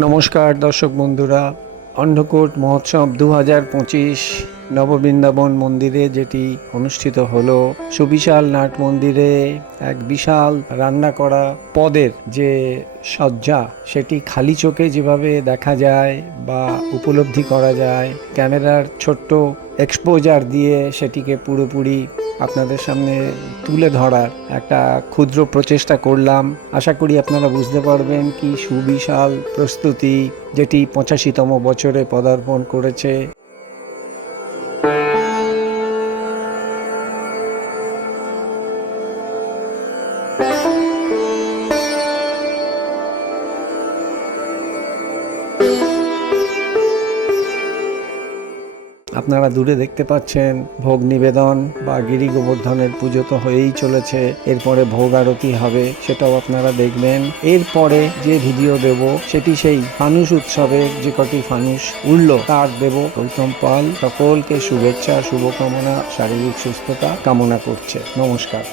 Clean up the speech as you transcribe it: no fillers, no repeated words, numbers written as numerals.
নমস্কার দর্শক বন্ধুরা, অন্নকূট মহোৎসব 2025 নববৃন্দাবন মন্দিরে যেটি অনুষ্ঠিত হলো, সুবিশাল নাট মন্দিরে এক বিশাল রান্না করা পদের যে সজ্জা, সেটি খালি চোখে যেভাবে দেখা যায় বা উপলব্ধি করা যায়, ক্যামেরার ছোট্ট এক্সপোজার দিয়ে সেটিকে পুরোপুরি আপনাদের সামনে তুলে ধরার একটা ক্ষুদ্র প্রচেষ্টা করলাম। আশা করি আপনারা বুঝতে পারবেন কি সুবিশাল প্রস্তুতি, যেটি 85তম বছরে পদার্পণ করেছে। আপনারা দূরে দেখতে পাচ্ছেন ভোগ নিবেদন বা গিরি গোবর্ধনের পুজো তো হয়েই চলেছে, এরপরে ভোগ আরতি হবে, সেটাও আপনারা দেখবেন। এরপরে যে ভিডিও দেব সেটি সেই ফানুস উৎসবের যে কটি ফানুস উড়লো তার দেব। গৌতম পাল সকলকে শুভেচ্ছা, শুভকামনা, শারীরিক সুস্থতা কামনা করছে। নমস্কার।